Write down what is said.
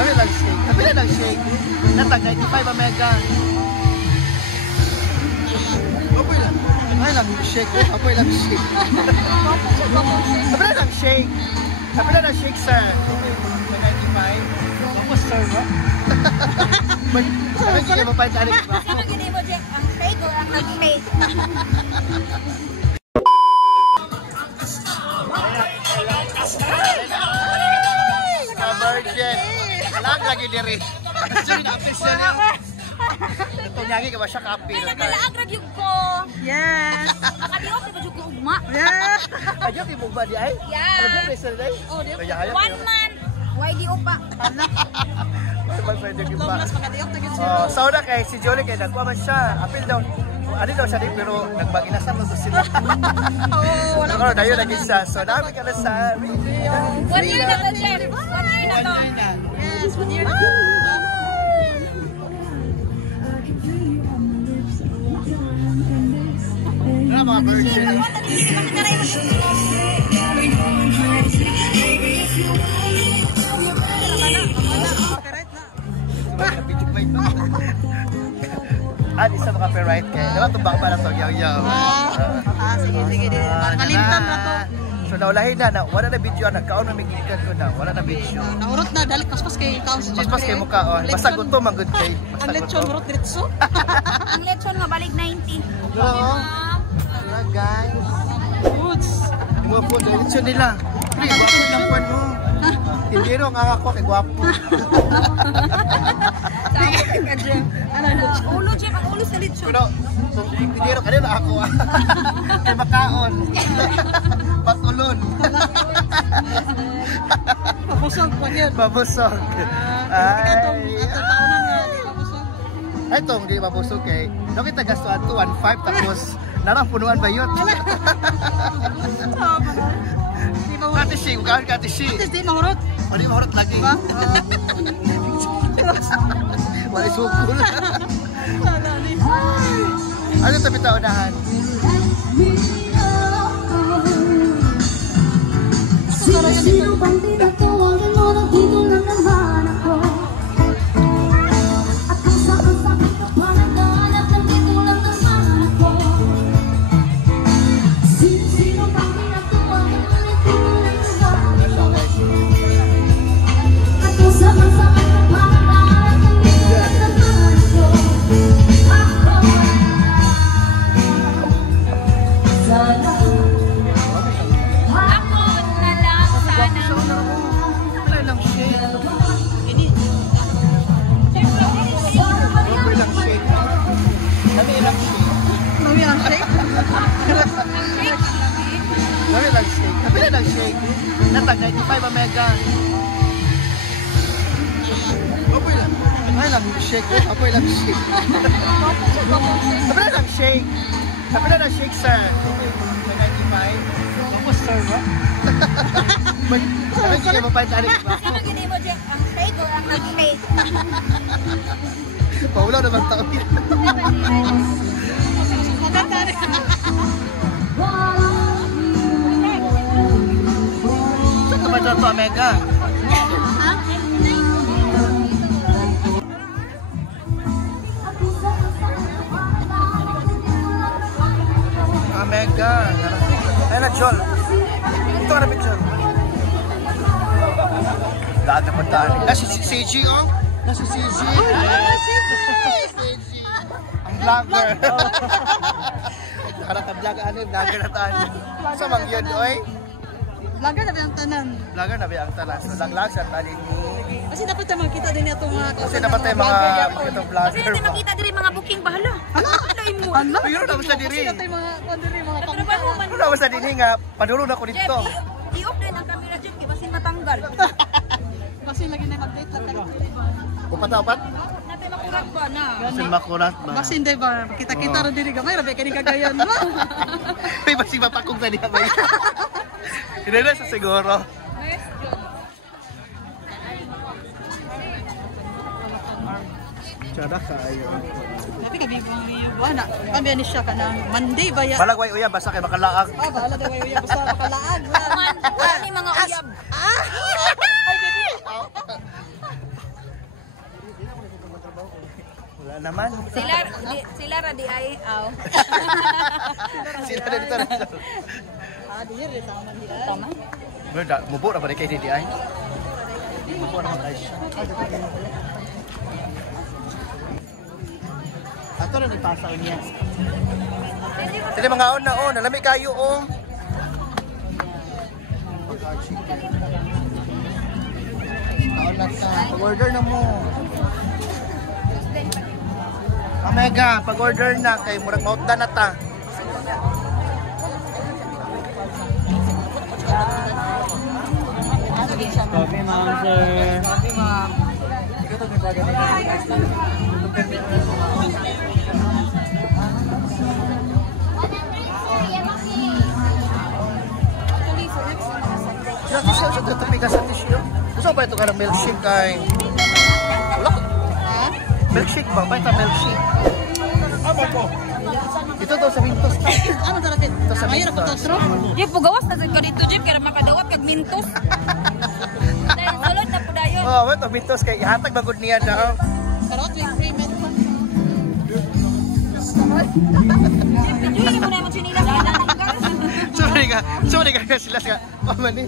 Dami lang shake. Dami lang shake. Natag 95 Omega. Apoy lang. Ay lang shake. Apoy lang shake. Dami lang shake. Dami lang shake sir. 95. Tapos sir ba? Sabi ko yung mapahit anik ba? Sino gini mo dyan? Ang shake or ang nag-shake? Virgin. Alam lagi diri. Gusto ni apil siya niya. Ito nyagi ka ba siya kapil? Ay, nagkalaag review ko. Yes. Makadiok di ba dyan ko ugma? Yeah. Ayok di mo ba di ay? Yeah. Ayok di sir day? Oh, di ba? 1 month. Why di upa? Lomlas makadiok na gid siya. Oh, sauna kay si Jolie kay nagkuha man siya. Apil daw. Ano daw siya din pero nagbaginasan mo to sila. Oo, wala. Ano dayo lagi siya. So dami ka na sa 1 year na to, Jeff. 1 year na to. Yes, 1 year na to. Ano mga virgin? Isa to copyright kay. Diba tumbang pa na to, yaw-yaw. Sige. Malimtan na to. So naulahin na, wala na video na, kaon na migikan ko na, wala na video. Naurot na, dalik paspas kay kaon si Jeffrey. Paspas kay mukha, basta gutom ang good kay. Ang lechon, murot diretso. Ang lechon mabalik 90. Oo. Wala guys. Foods. Yung mga food, lechon nila. Pre, guwapo ng kwan mo. Hindi rin ang ako kay guwapo. Ulo, Jeff. Ang ulo sa lechon. Pero, hindi rin kanina ako. Kay makaon. Patulon. Mabusog pa yun. Mabusog. Ay. Taon nga, di mabusog. Ay, itong di mabusog kay. Nung kita gastuan 215 tapos narang punuan ba yun? Di mahurot. Katishi, ukahan katishi. Di mahurot. O di mahurot lagi. Diba? Wala sukul. Ano ito bitaunahan? Sino bang tinatawagan mo na dito lang naman ako? At kung saan sakit ka pa naghahanap na dito lang naman ako. Sino bang tinatawagan mo na dito lang naman ako? At kung saan sakit ka pa naghahanap na dito lang naman ako. Sana Wala lang shake. Wala lang shake. Ano ilang shake? Nami ang shake? Wala lang shake. Wala lang shake. Natag 95 Omega. Apoy lang. Ay lang shake. Apoy lang shake. Wala lang shake. Wala lang shake sir. 95. Tapos sir ba? Sabi ko yung mapahit anik ba? Sino gini mo dyan? Ang shake or ang nag-shake? Paulaw naman taon yun. Saan naman dyan ito, Omega? Omega. Ayun na, Jol. Ito ka na, picture. Lahat na puntaan. Nasi si CG, oh. Nasi si CG. Ang vlogger. Karang ka-vlog, ano yung vlogger na tayo. Sa mang yun, oy. Vlogger na ba ang tanan? Vlogger na ba ang tanan? So, lang-lang sa tanin mo. Kasi dapat tayo makita din itong mga... Kasi dapat tayo mga itong Kasi vlogger natin ba? makita diri mga booking bahala. Ano mo? Ayun na sa diri. Kasi natin mga... mga Trabaho man. Ano na sa diri nga, panulo na ko Jeff, dito. i-off din ang camera, Jeff. Kasi matanggal. Kasi lagi na mag-date lang tayo. Upat-upat? Natin makurat ba na? Kasi makurat ba? Kasi hindi ba, kita-kita rin diri gamay, rabi ka ni kagayan mo. May basi mapakong na niya ba yun? Hindi na sa siguro. Nice, John. Tsada kayo. Tapi kami buwan na. Kami ni siya ka na Monday ba ya? Balagway uya, basta kay makalaag. Ah, bahala daw uya basta makalaag. Wala ni mga uyab. naman. Sila ra di ay aw. Sila dito. Dire sa man dira. Tama. Mubo na ba kay Didi ay? Mubo na man guys. Ato na ipasa niya. Sila mga on na on, nalami kayo om. Pag-order na mo. Omega, pag-order na kay murag maut na ta. Coffee ma'am, sir. Coffee ma'am. Siya sa tutupi ka sa tissue. Gusto ba ito ka ng milkshake kay? Wala ko. Milkshake ba? Ba ito milkshake? Aba po. Ito daw sa Mintos. Ano talaga? Ito sa Mayroon ko Mintos. to. Jeep, pugawas na ka dito, Jeep, kaya makadawat kag mintos. Dahil salod na po dayon. Oo, ito Mintos kay ihatag bagod niya daw. Karot with cream and Jeep, pinjuhin mo na yung chinila sa kanan. Sorry ka sila sa pamani.